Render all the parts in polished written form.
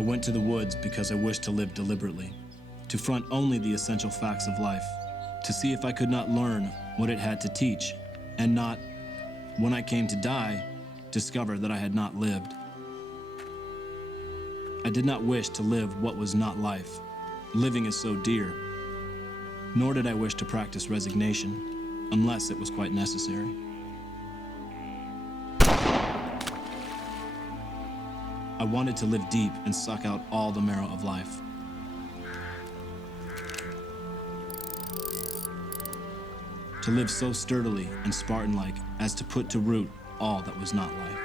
I went to the woods because I wished to live deliberately, to front only the essential facts of life, to see if I could not learn what it had to teach, and not, when I came to die, discover that I had not lived. I did not wish to live what was not life. Living is so dear. Nor did I wish to practice resignation, unless it was quite necessary. I wanted to live deep and suck out all the marrow of life. To live so sturdily and Spartan-like as to put to root all that was not life.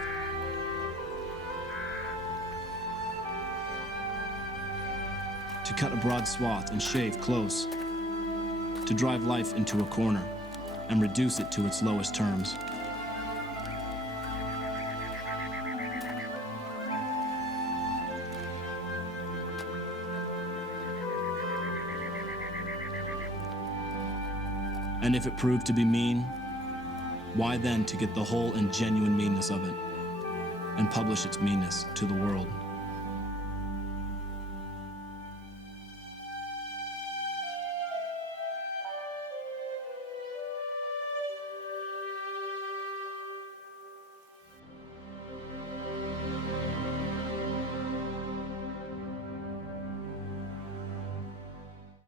To cut a broad swath and shave close. To drive life into a corner and reduce it to its lowest terms. And if it proved to be mean, why then to get the whole and genuine meanness of it and publish its meanness to the world?